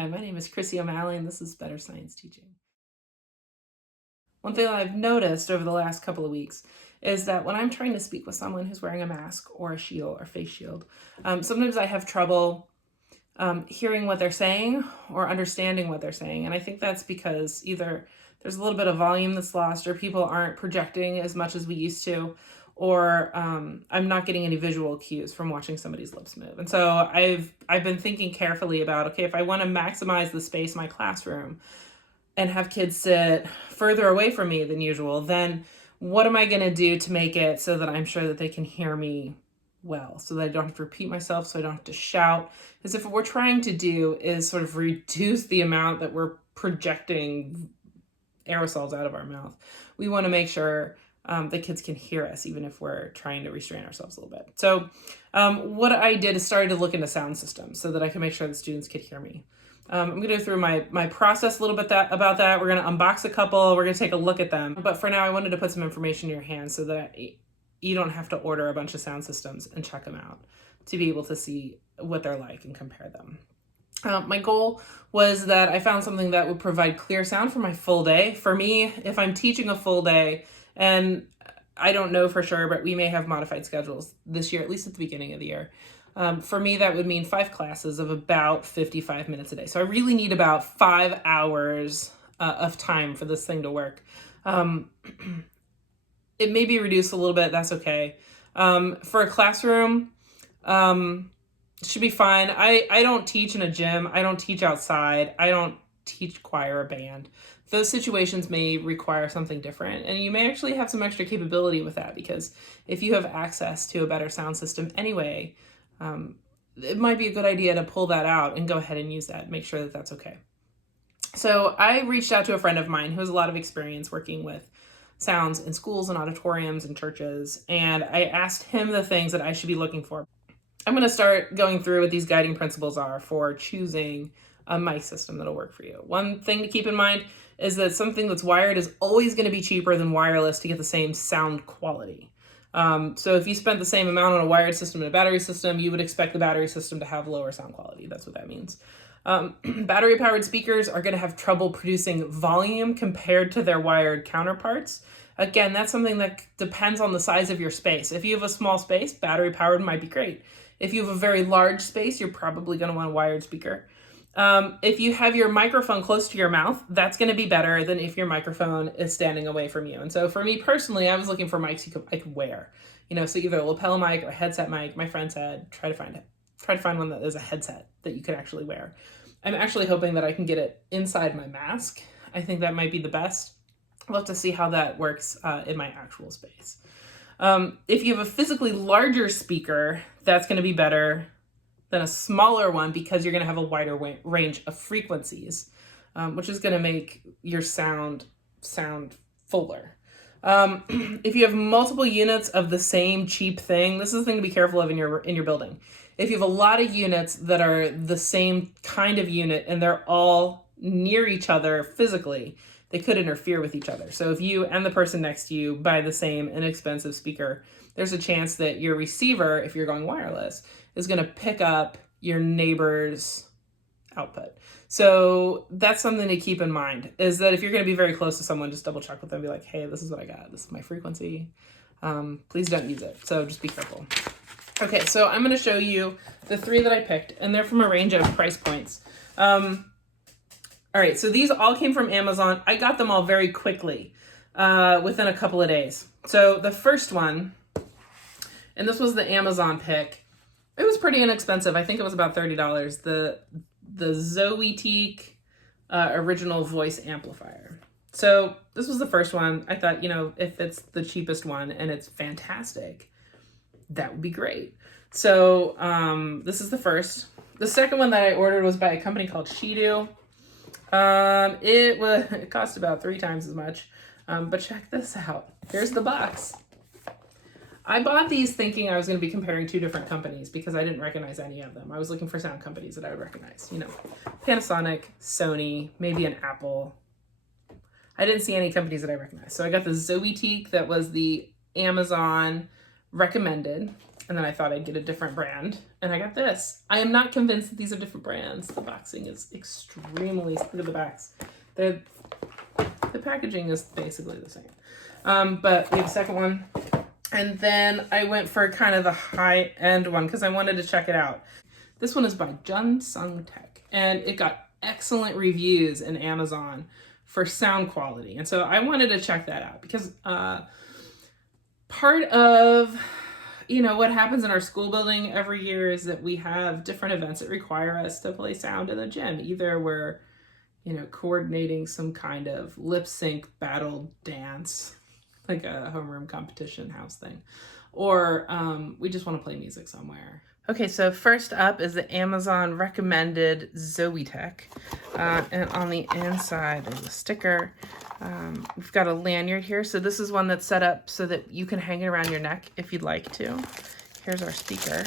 Hi, my name is Chrissy O'Malley, and this is Better Science Teaching. One thing that I've noticed over the last couple of weeks is that when I'm trying to speak with someone who's wearing a mask or a shield or face shield, sometimes I have trouble hearing what they're saying or understanding what they're saying. And I think that's because either there's a little bit of volume that's lost, or people aren't projecting as much as we used to, or I'm not getting any visual cues from watching somebody's lips move. And so I've been thinking carefully about, okay, if I want to maximize the space in my classroom and have kids sit further away from me than usual, then what am I going to do to make it so that I'm sure that they can hear me well, so that I don't have to repeat myself, so I don't have to shout? Because if what we're trying to do is sort of reduce the amount that we're projecting aerosols out of our mouth, we want to make sure the kids can hear us, even if we're trying to restrain ourselves a little bit. So what I did is started to look into sound systems so that I can make sure the students could hear me. I'm going to go through my process a little bit about that. We're going to unbox a couple. We're going to take a look at them. But for now, I wanted to put some information in your hands so that you don't have to order a bunch of sound systems and check them out to be able to see what they're like and compare them. My goal was that I found something that would provide clear sound for my full day. For me, if I'm teaching a full day, and I don't know for sure, but we may have modified schedules this year, at least at the beginning of the year. For me, that would mean 5 classes of about 55 minutes a day. So I really need about 5 hours of time for this thing to work. It may be reduced a little bit. That's okay. For a classroom, should be fine. I don't teach in a gym. I don't teach outside. I don't teach choir or band. Those situations may require something different, and you may actually have some extra capability with that, because if you have access to a better sound system anyway, it might be a good idea to pull that out and go ahead and use that. Make sure that that's okay. So I reached out to a friend of mine who has a lot of experience working with sounds in schools and auditoriums and churches, and I asked him the things that I should be looking for. I'm going to start going through what these guiding principles are for choosing a mic system that'll work for you. One thing to keep in mind is that something that's wired is always going to be cheaper than wireless to get the same sound quality. So if you spent the same amount on a wired system and a battery system, you would expect the battery system to have lower sound quality. That's what that means. Battery-powered speakers are going to have trouble producing volume compared to their wired counterparts. Again, that's something that depends on the size of your space. If you have a small space, battery-powered might be great. If you have a very large space, you're probably going to want a wired speaker. If you have your microphone close to your mouth, that's going to be better than if your microphone is standing away from you. And so for me personally, I was looking for mics I could wear. So either a lapel mic or a headset mic. My friend said, try to find one that is a headset that you could actually wear. I'm actually hoping that I can get it inside my mask. I think that might be the best. We'll have to see how that works in my actual space. If you have a physically larger speaker, that's going to be better than a smaller one, because you're going to have a wider range of frequencies, which is going to make your sound fuller. If you have multiple units of the same cheap thing, this is the thing to be careful of in your building. If you have a lot of units that are the same kind of unit and they're all near each other physically, they could interfere with each other. So if you and the person next to you buy the same inexpensive speaker, there's a chance that your receiver, if you're going wireless, is going to pick up your neighbor's output. So that's something to keep in mind, is that if you're going to be very close to someone, just double check with them. Be like, hey, this is what I got. This is my frequency. Please don't use it. So just be careful. Okay, so I'm going to show you the 3 that I picked, and they're from a range of price points. All right, so these all came from Amazon. I got them all very quickly, within a couple of days. So the first one, and this was the Amazon pick, it was pretty inexpensive. I think it was about $30. The Zoetique original voice amplifier. So this was the first one. I thought, if it's the cheapest one and it's fantastic, that would be great. So this is the first. The second one that I ordered was by a company called Shido. It cost about 3 times as much, but check this out. Here's the box. I bought these thinking I was going to be comparing 2 different companies because I didn't recognize any of them. I was looking for sound companies that I would recognize, Panasonic, Sony, maybe an Apple. I didn't see any companies that I recognized. So I got the Zoetique that was the Amazon recommended. And then I thought I'd get a different brand, and I got this. I am not convinced that these are different brands. The boxing is extremely, look at the backs. The packaging is basically the same. But we have a second one. And then I went for kind of the high-end one because I wanted to check it out. This one is by Jun Sung Tech, and it got excellent reviews in Amazon for sound quality. And so I wanted to check that out because part of, you know, what happens in our school building every year is that we have different events that require us to play sound in the gym. Either we're, you know, coordinating some kind of lip sync battle dance, like a homeroom competition house thing, or we just want to play music somewhere. Okay, so first up is the Amazon recommended Zoetech, and on the inside there's a sticker. We've got a lanyard here, so this is one that's set up so that you can hang it around your neck if you'd like to. Here's our speaker.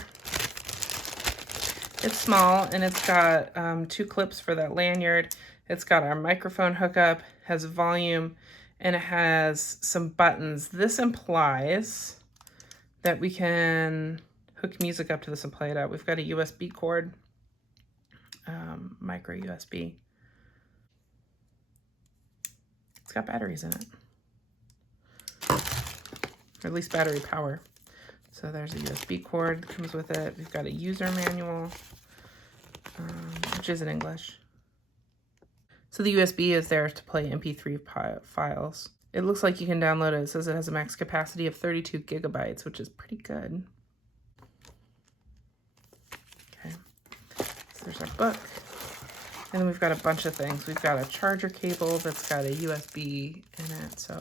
It's small, and it's got 2 clips for that lanyard. It's got our microphone hookup, has volume, and it has some buttons. This implies that we can hook music up to this and play it out. We've got a USB cord, micro USB. It's got batteries in it, or at least battery power. So there's a USB cord that comes with it. We've got a user manual, which is in English. So the USB is there to play MP3 files. It looks like you can download it. It says it has a max capacity of 32 gigabytes, which is pretty good. Okay, so there's our book. And then we've got a bunch of things. We've got a charger cable that's got a USB in it. So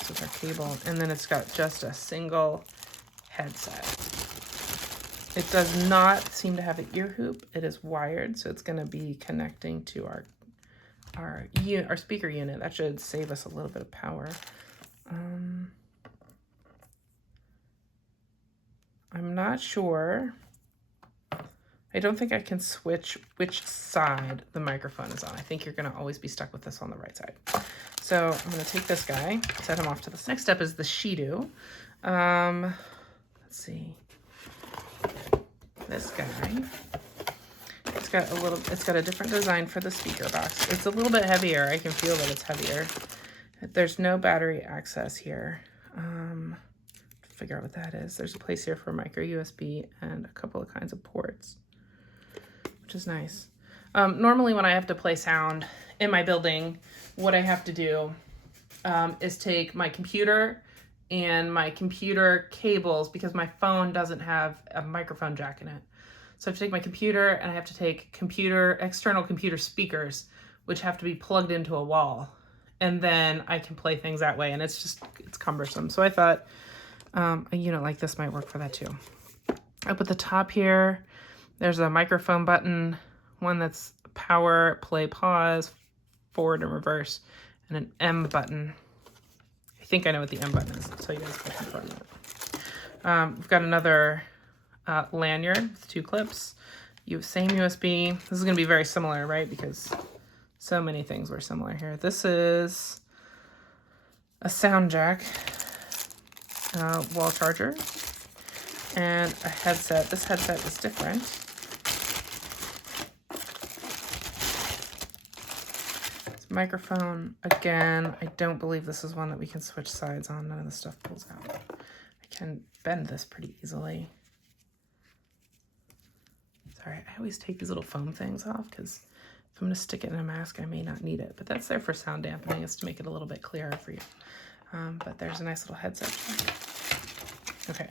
this is our cable. And then it's got just a single headset. It does not seem to have an ear hoop. It is wired, so it's going to be connecting to our speaker unit. That should save us a little bit of power. I'm not sure. I don't think I can switch which side the microphone is on. I think you're going to always be stuck with this on the right side. So I'm going to take this guy, set him off to the next step is the Shido. Let's see. This guy. It's got a different design for the speaker box. It's a little bit heavier. I can feel that it's heavier. There's no battery access here. Figure out what that is. There's a place here for micro USB and a couple of kinds of ports, which is nice. Normally when I have to play sound in my building, what I have to do is take my computer and my computer cables, because my phone doesn't have a microphone jack in it. So I have to take my computer and I have to take external computer speakers, which have to be plugged into a wall. And then I can play things that way. And it's cumbersome. So I thought a unit like this might work for that too. Up at the top here, there's a microphone button, one that's power, play, pause, forward and reverse, and an M button. I think I know what the M button is. I'll tell you guys if I confirm that. We've got another lanyard with 2 clips. Same USB. This is going to be very similar, right? Because so many things were similar here. This is a sound jack, wall charger, and a headset. This headset is different. It's microphone. Again, I don't believe this is one that we can switch sides on. None of the stuff pulls out. I can bend this pretty easily. Sorry, I always take these little foam things off because if I'm going to stick it in a mask, I may not need it. But that's there for sound dampening. It's to make it a little bit clearer for you. But there's a nice little headset. Okay.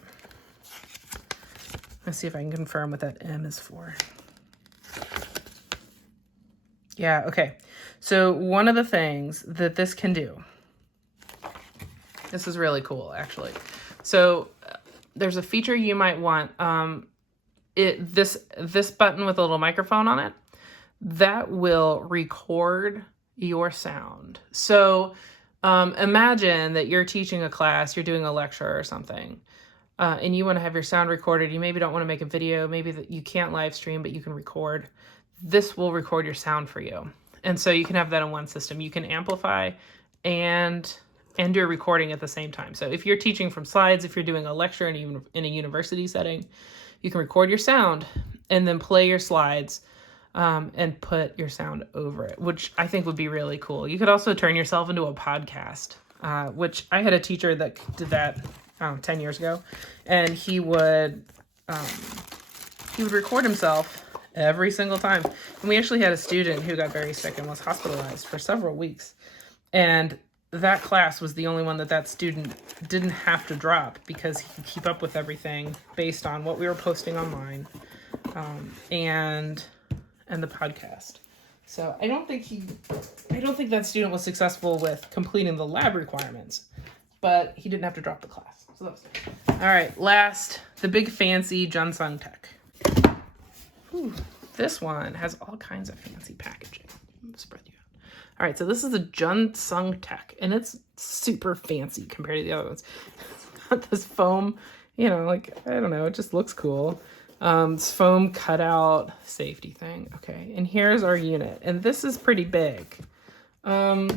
Let's see if I can confirm what that M is for. Yeah, okay. So one of the things that this can do, this is really cool, actually. So there's a feature you might want. This button with a little microphone on it, that will record your sound. So imagine that you're teaching a class, you're doing a lecture or something, and you want to have your sound recorded. You maybe don't want to make a video, maybe that you can't live stream, but you can record. This will record your sound for you. And so you can have that in one system. You can amplify and and do a recording at the same time. So if you're teaching from slides, if you're doing a lecture in a university setting, you can record your sound and then play your slides and put your sound over it, which I think would be really cool. You could also turn yourself into a podcast, which I had a teacher that did that 10 years ago, and he would record himself every single time. And we actually had a student who got very sick and was hospitalized for several weeks. And that class was the only one that student didn't have to drop because he could keep up with everything based on what we were posting online and the podcast. So I don't think that student was successful with completing the lab requirements, but he didn't have to drop the class. So that was good. All right, last, the big fancy Junsung Tech. Whew, this one has all kinds of fancy packaging. Spread you out. All right, so this is a Junsung Tech, and it's super fancy compared to the other ones. It's got this foam, you know, like, I don't know, it just looks cool. This foam cutout safety thing. Okay, and here's our unit, and this is pretty big. I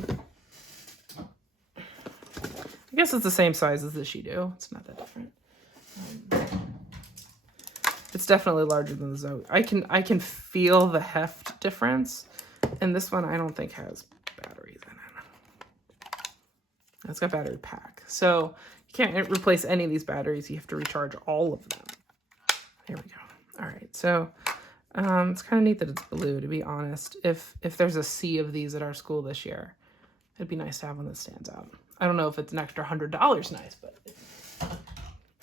guess it's the same size as the Shido. It's not that different. It's definitely larger than the Zoe. I can feel the heft difference, and this one I don't think has batteries in it. It's got battery pack, so you can't replace any of these batteries. You have to recharge all of them. There we go. All right, so it's kind of neat that it's blue, to be honest. If there's a sea of these at our school this year, it'd be nice to have one that stands out. I don't know if it's an extra $100 nice, but...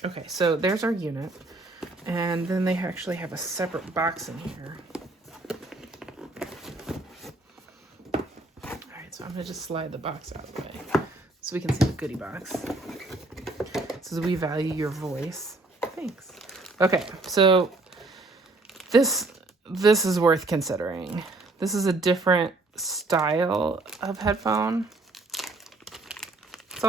Okay, so there's our unit. And then they actually have a separate box in here. All right, so I'm going to just slide the box out of the way so we can see the goodie box. It says, "We value your voice." Thanks. Okay, so this is worth considering. This is a different style of headphone. It's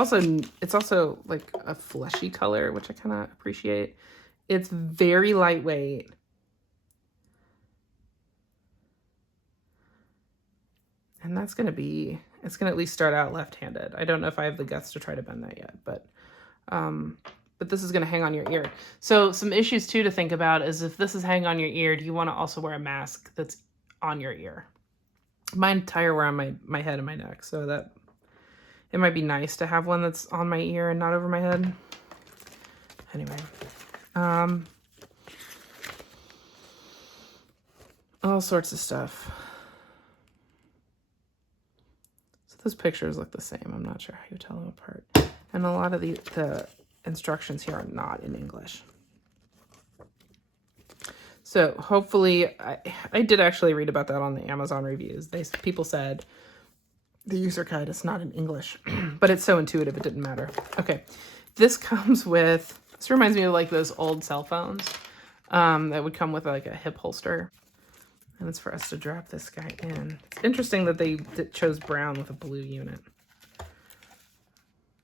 also like a fleshy color, which I kind of appreciate. It's very lightweight. And it's going to at least start out left-handed. I don't know if I have the guts to try to bend that yet, but this is going to hang on your ear. So some issues too to think about is if this is hanging on your ear, do you want to also wear a mask that's on your ear? Mine tie around my head and my neck, so that it might be nice to have one that's on my ear and not over my head. Anyway. All sorts of stuff. So those pictures look the same. I'm not sure how you tell them apart. And a lot of the instructions here are not in English. So hopefully, I did actually read about that on the Amazon reviews. People said the user guide is not in English, but it's so intuitive it didn't matter. Okay, this reminds me of like those old cell phones that would come with like a hip holster. And it's for us to drop this guy in. It's interesting that they chose brown with a blue unit.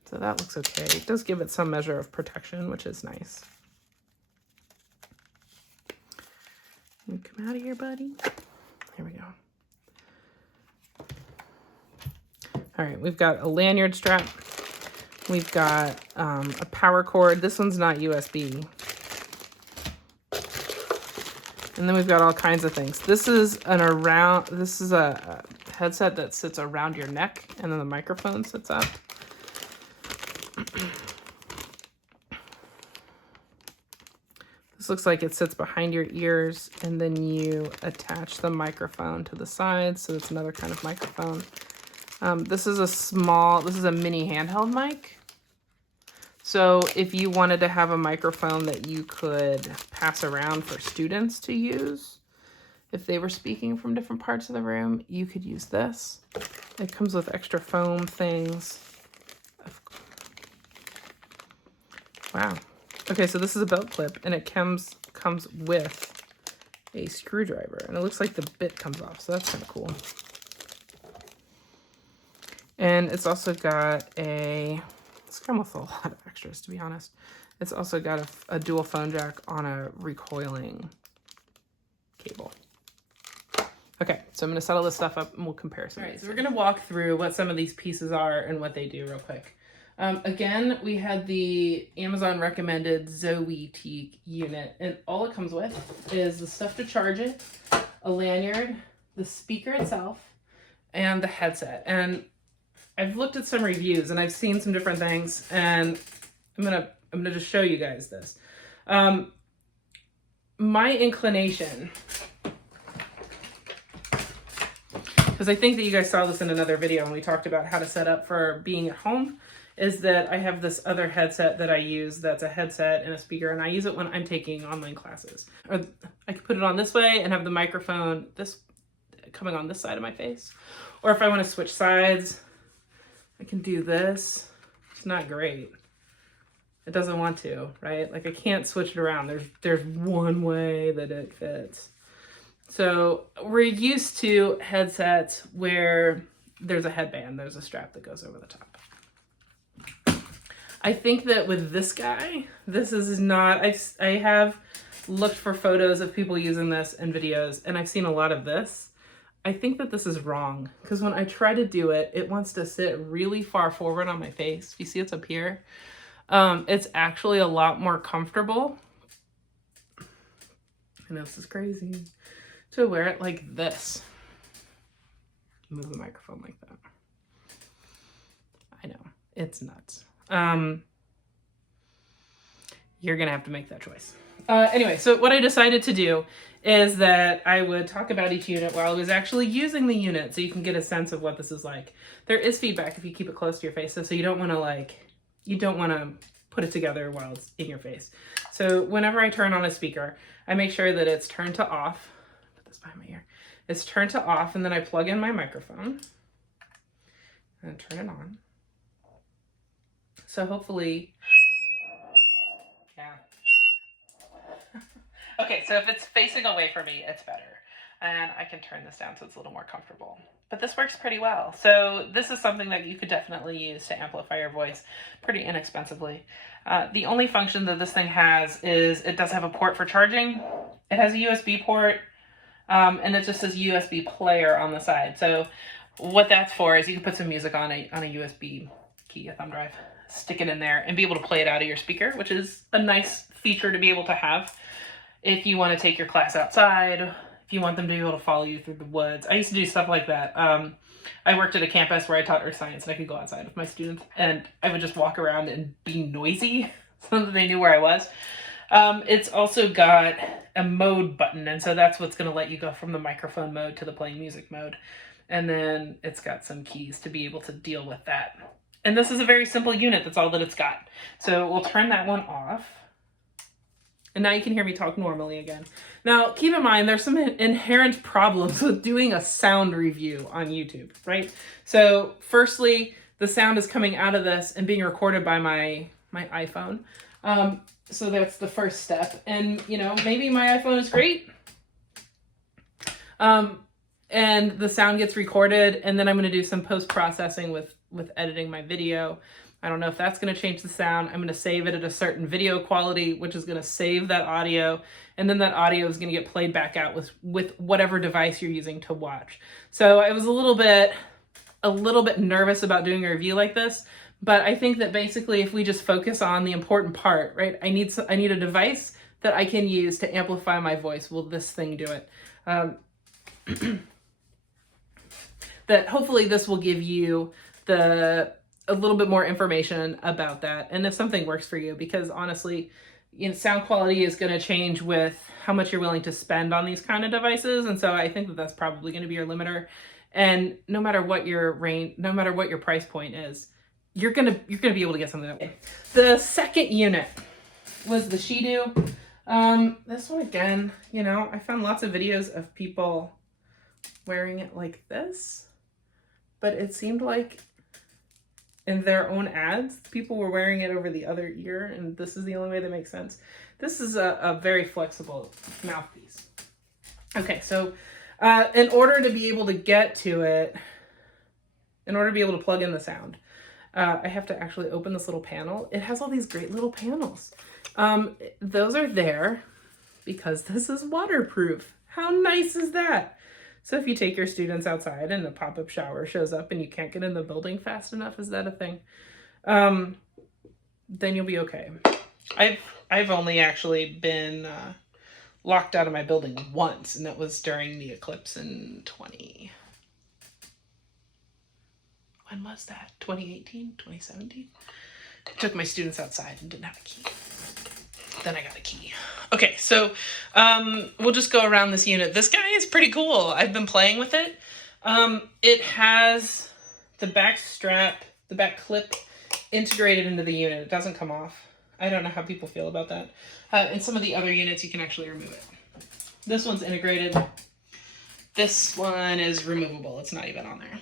So that looks okay. It does give it some measure of protection, which is nice. You come out of here, buddy. Here we go. All right, we've got a lanyard strap. We've got a power cord. This one's not USB. And then we've got all kinds of things. This is a headset that sits around your neck, and then the microphone sits up. This looks like it sits behind your ears, and then you attach the microphone to the side, so it's another kind of microphone. This is a mini handheld mic. So if you wanted to have a microphone that you could pass around for students to use, if they were speaking from different parts of the room, you could use this. It comes with extra foam things. Wow. Okay, so this is a belt clip, and it comes with a screwdriver, and it looks like the bit comes off, so that's kind of cool. And it's also got it's come with a lot of extras, to be honest. It's also got a dual phone jack on a recoiling cable. Okay, so I'm going to settle this stuff up and we'll compare some. All right, so we're going to walk through what some of these pieces are and what they do real quick. Again, we had the Amazon recommended Zoe Teak unit, and all it comes with is the stuff to charge it, a lanyard, the speaker itself, and the headset. And I've looked at some reviews and I've seen some different things, and I'm gonna just show you guys this. My inclination, because I think that you guys saw this in another video when we talked about how to set up for being at home, is that I have this other headset that I use that's a headset and a speaker, and I use it when I'm taking online classes. Or I could put it on this way and have the microphone this coming on this side of my face. Or if I want to switch sides, I can do this. It's not great. It doesn't want to, right? Like I can't switch it around. There's one way that it fits. So we're used to headsets where there's a headband, there's a strap that goes over the top. I think that with this guy, this is not, I have looked for photos of people using this and videos, and I've seen a lot of this. I think that this is wrong, because when I try to do it, it wants to sit really far forward on my face. You see it's up here? It's actually a lot more comfortable. I know this is crazy. To wear it like this. Move the microphone like that. I know, it's nuts. You're gonna have to make that choice. Anyway, so what I decided to do is that I would talk about each unit while I was actually using the unit, so you can get a sense of what this is like. There is feedback if you keep it close to your face, so you don't want to put it together while it's in your face. So whenever I turn on a speaker, I make sure that it's turned to off. Put this behind my ear. It's turned to off, and then I plug in my microphone and turn it on. So hopefully, yeah. Okay, so if it's facing away from me, it's better. And I can turn this down so it's a little more comfortable. But this works pretty well. So this is something that you could definitely use to amplify your voice pretty inexpensively. The only function that this thing has is it does have a port for charging. It has a USB port, and it just says USB player on the side. So what that's for is you can put some music on a USB key, a thumb drive, stick it in there, and be able to play it out of your speaker, which is a nice feature to be able to have if you want to take your class outside, if you want them to be able to follow you through the woods. I used to do stuff like that. I worked at a campus where I taught earth science, and I could go outside with my students, and I would just walk around and be noisy so that they knew where I was. It's also got a mode button, and so that's what's going to let you go from the microphone mode to the playing music mode. And then it's got some keys to be able to deal with that. And this is a very simple unit. That's all that it's got. So we'll turn that one off. And now you can hear me talk normally again. Now, keep in mind, there's some inherent problems with doing a sound review on YouTube, right? So firstly, the sound is coming out of this and being recorded by my iPhone. So that's the first step. And, you know, maybe my iPhone is great. And the sound gets recorded, and then I'm going to do some post-processing with editing my video. I don't know if that's going to change the sound. I'm going to save it at a certain video quality, which is going to save that audio. And then that audio is going to get played back out with whatever device you're using to watch. So I was a little bit nervous about doing a review like this, but I think that basically if we just focus on the important part, right? I need a device that I can use to amplify my voice. Will this thing do it? That hopefully this will give you a little bit more information about that, and if something works for you, because honestly, you know, sound quality is going to change with how much you're willing to spend on these kind of devices, and so I think that that's probably going to be your limiter. And no matter what your range, no matter what your price point is, you're gonna be able to get something that way. The second unit was the Shido. This one again, you know, I found lots of videos of people wearing it like this, but it seemed like in their own ads, people were wearing it over the other ear, and this is the only way that makes sense. This is a very flexible mouthpiece. Okay, so in order to be able to get to it, in order to be able to plug in the sound, I have to actually open this little panel. It has all these great little panels. Those are there because this is waterproof. How nice is that? So if you take your students outside and a pop-up shower shows up and you can't get in the building fast enough, is that a thing? then you'll be okay. I've only actually been locked out of my building once, and that was during the eclipse in when was that? 2018, 2017? I took my students outside and didn't have a key. Then I got a key. Okay, so we'll just go around this unit. This guy is pretty cool. I've been playing with it. It has the back strap, the back clip integrated into the unit. It doesn't come off. I don't know how people feel about that. In some of the other units, you can actually remove it. This one's integrated. This one is removable. It's not even on there.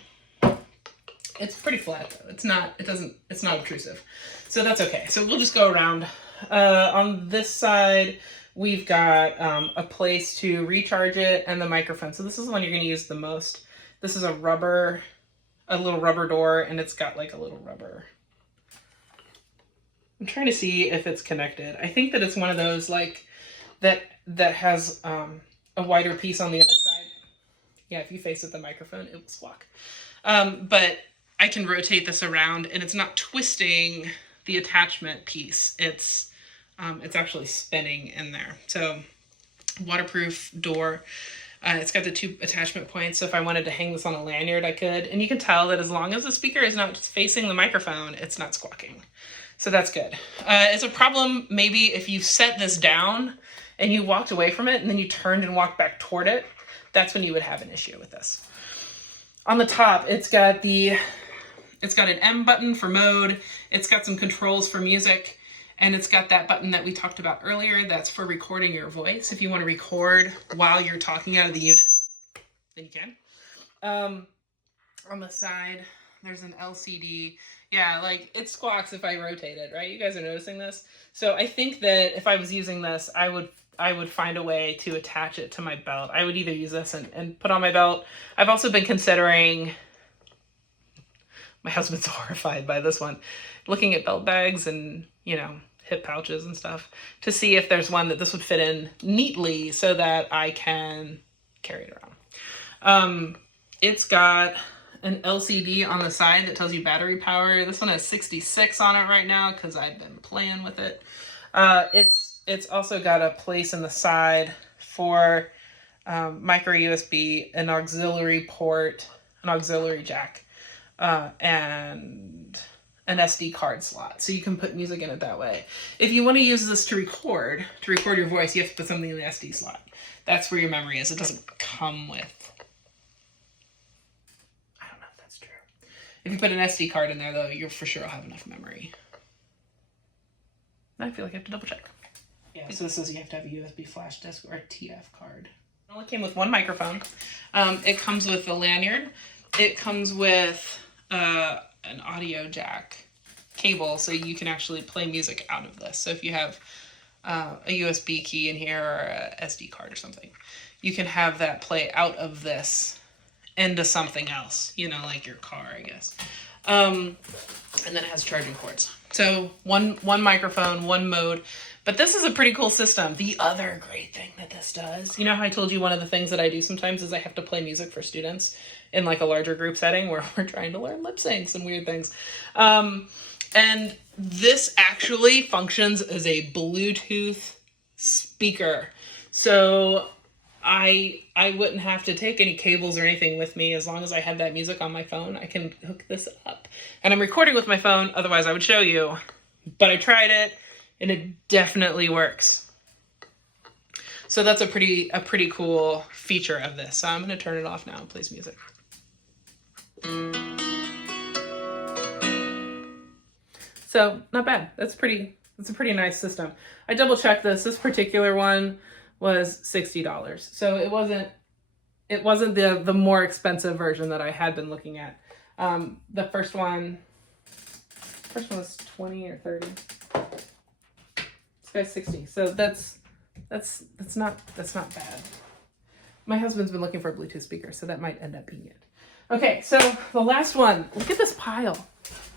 It's pretty flat though. It's not obtrusive. So that's okay. So we'll just go around. On this side, we've got a place to recharge it and the microphone. So this is the one you're going to use the most. This is a little rubber door, and it's got like a little rubber. I'm trying to see if it's connected. I think that it's one of those like that has a wider piece on the other side. Yeah, if you face it the microphone, it will squawk. But I can rotate this around, and it's not twisting the attachment piece. It's actually spinning in there. So waterproof door. It's got the 2 attachment points, so if I wanted to hang this on a lanyard, I could. And you can tell that as long as the speaker is not just facing the microphone, it's not squawking. So that's good. It's a problem maybe if you set this down and you walked away from it and then you turned and walked back toward it. That's when you would have an issue with this. On the top, it's got an M button for mode. It's got some controls for music. And it's got that button that we talked about earlier. That's for recording your voice. If you want to record while you're talking out of the unit, then you can. On the side, there's an LCD. Yeah, like it squawks if I rotate it, right? You guys are noticing this? So I think that if I was using this, I would find a way to attach it to my belt. I would either use this and put on my belt. I've also been considering, my husband's horrified by this one, looking at belt bags and, hip pouches and stuff to see if there's one that this would fit in neatly so that I can carry it around. It's got an LCD on the side that tells you battery power. This one has 66 on it right now because I've been playing with it. It's also got a place in the side for micro USB, an auxiliary port, an auxiliary jack, and an SD card slot. So you can put music in it that way. If you want to use this to record your voice, you have to put something in the SD slot. That's where your memory is. It doesn't come with, I don't know if that's true. If you put an SD card in there though, you'll for sure have enough memory. I feel like I have to double check. Yeah, so this says you have to have a USB flash disk or a TF card. It only came with one microphone. It comes with a lanyard. It comes with an audio jack cable, so you can actually play music out of this. So if you have a USB key in here or a SD card or something, you can have that play out of this into something else, like your car, I guess. And then it has charging cords. So one microphone, one mode. But this is a pretty cool system. The other great thing that this does, you know how I told you one of the things that I do sometimes is I have to play music for students in like a larger group setting where we're trying to learn lip syncs and weird things. And this actually functions as a Bluetooth speaker. So I wouldn't have to take any cables or anything with me. As long as I had that music on my phone, I can hook this up. And I'm recording with my phone, otherwise I would show you. But I tried it, and it definitely works. So that's a pretty cool feature of this. So I'm going to turn it off now and play some music. So not bad. That's a pretty nice system. I double checked this. This particular one was $60. So it wasn't the more expensive version that I had been looking at. The first one was 20 or 30. This guy's 60. So that's not bad. My husband's been looking for a Bluetooth speaker, so that might end up being it. Okay, so the last one. Look at this pile.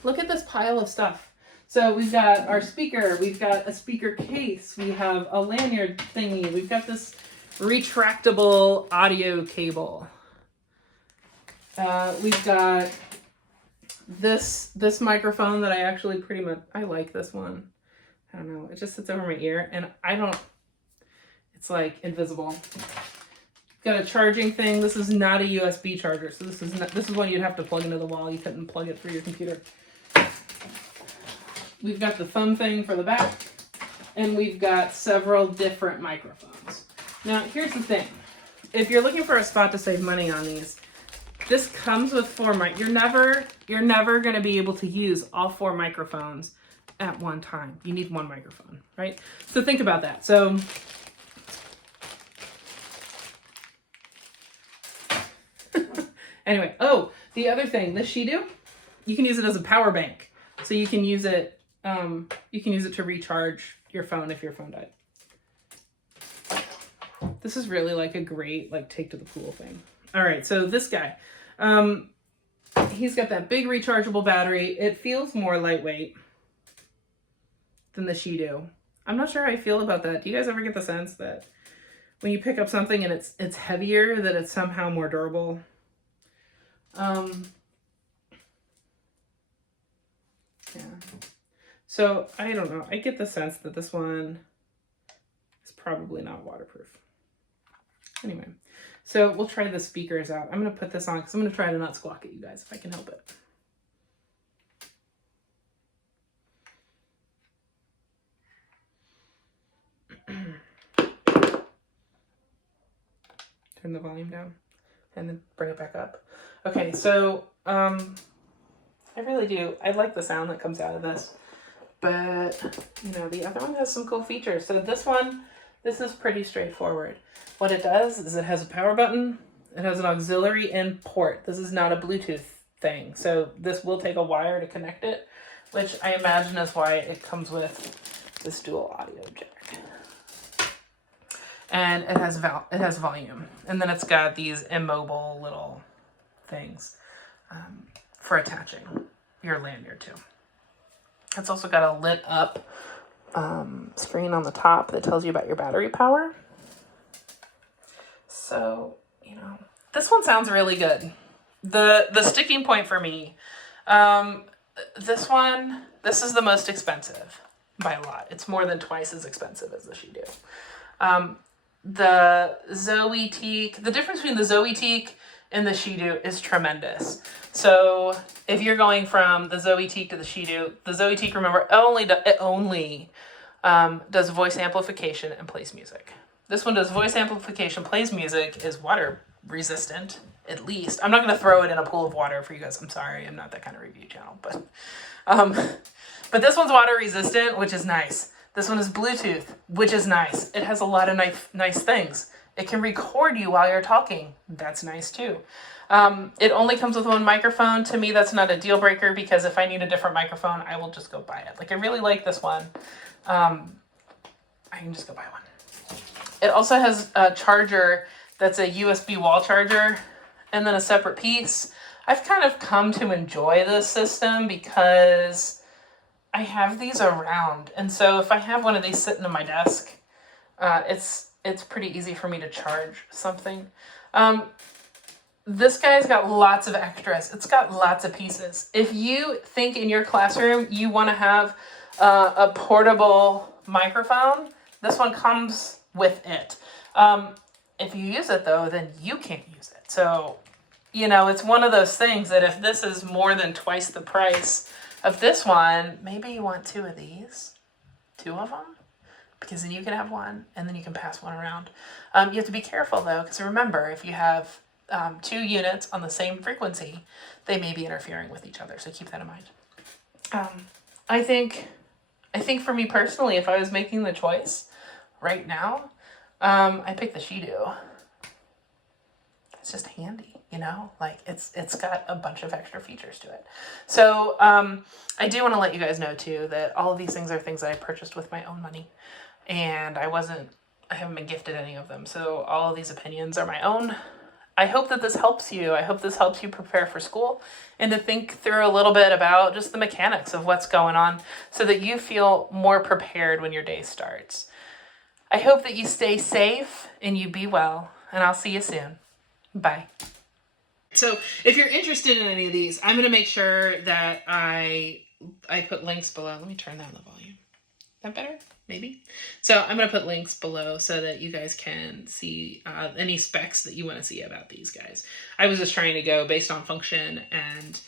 Look at this pile of stuff. So we've got our speaker, we've got a speaker case, we have a lanyard thingy, we've got this retractable audio cable. We've got this microphone that I actually pretty much, I like this one. I don't know, it just sits over my ear and it's like invisible. Got a charging thing. This is not a USB charger, so this is one you'd have to plug into the wall. You couldn't plug it through your computer. We've got the thumb thing for the back, and we've got several different microphones. Now, here's the thing. If you're looking for a spot to save money on these, this comes with 4 mic. You're never going to be able to use all 4 microphones at one time. You need 1 microphone, right? So think about that. So anyway, oh, the other thing, this Shido, you can use it as a power bank. So you can use it to recharge your phone if your phone died. This is really like a great like take to the pool thing. All right, so this guy, he's got that big rechargeable battery. It feels more lightweight than the Shido. I'm not sure how I feel about that. Do you guys ever get the sense that when you pick up something and it's heavier, that it's somehow more durable? Yeah. So I don't know. I get the sense that this one is probably not waterproof. Anyway, so we'll try the speakers out. I'm going to put this on because I'm going to try to not squawk at you guys if I can help it. Turn the volume down and then bring it back up. Okay, so I really do. I like the sound that comes out of this. But, you know, the other one has some cool features. So this is pretty straightforward. What it does is it has a power button. It has an auxiliary in port. This is not a Bluetooth thing. So this will take a wire to connect it, which I imagine is why it comes with this dual audio jack. And it has volume. And then it's got these immobile little things for attaching your lanyard to. It's also got a lit up screen on the top that tells you about your battery power. So, you know, this one sounds really good. The sticking point for me, this is the most expensive by a lot. It's more than twice as expensive as the Shido. The Zoe Teak, the difference between the Zoe Teak and the Shido is tremendous. So if you're going from the Zoe Teak to the Zoe Teak, remember, it only does voice amplification and plays music. This one does voice amplification, plays music, is water resistant, at least. I'm not going to throw it in a pool of water for you guys. I'm sorry, I'm not that kind of review channel. But this one's water resistant, which is nice. This one is Bluetooth, which is nice. It has a lot of nice things. It can record you while you're talking. That's nice too. It only comes with 1 microphone. To me, that's not a deal breaker because if I need a different microphone, I will just go buy it. Like, I really like this one. I can just go buy one. It also has a charger that's a USB wall charger and then a separate piece. I've kind of come to enjoy this system because I have these around. And so if I have one of these sitting on my desk, it's pretty easy for me to charge something. This guy's got lots of extras. It's got lots of pieces. If you think in your classroom you want to have a portable microphone, this one comes with it. If you use it though, then you can't use it. So, you know, it's one of those things that if this is more than twice the price of this one, maybe you want 2 of these, 2 of them, because then you can have one and then you can pass one around. You have to be careful though, because remember, if you have 2 units on the same frequency, they may be interfering with each other. So keep that in mind. I think for me personally, if I was making the choice right now, I pick the Shido. It's just handy, you know, like it's got a bunch of extra features to it. So I do want to let you guys know too that all of these things are things that I purchased with my own money, and I haven't been gifted any of them. So all of these opinions are my own. I hope that this helps you. I hope this helps you prepare for school and to think through a little bit about just the mechanics of what's going on so that you feel more prepared when your day starts. I hope that you stay safe and you be well, and I'll see you soon. Bye. So if you're interested in any of these, I'm going to make sure that I put links below. Let me turn down the volume. Is that better? Maybe. So I'm going to put links below so that you guys can see any specs that you want to see about these guys. I was just trying to go based on function and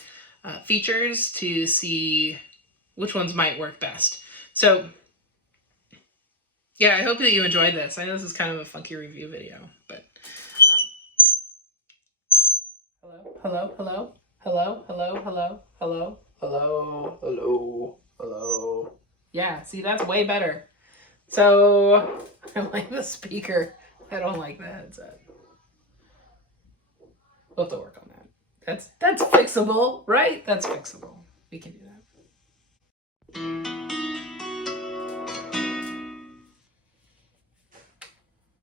features to see which ones might work best. So yeah, I hope that you enjoyed this. I know this is kind of a funky review video, but hello, hello, hello, hello, hello, hello, hello, hello, hello. Yeah, see, that's way better. So I like the speaker. I don't like the headset. We'll have to work on that. That's fixable, right? That's fixable. We can do that.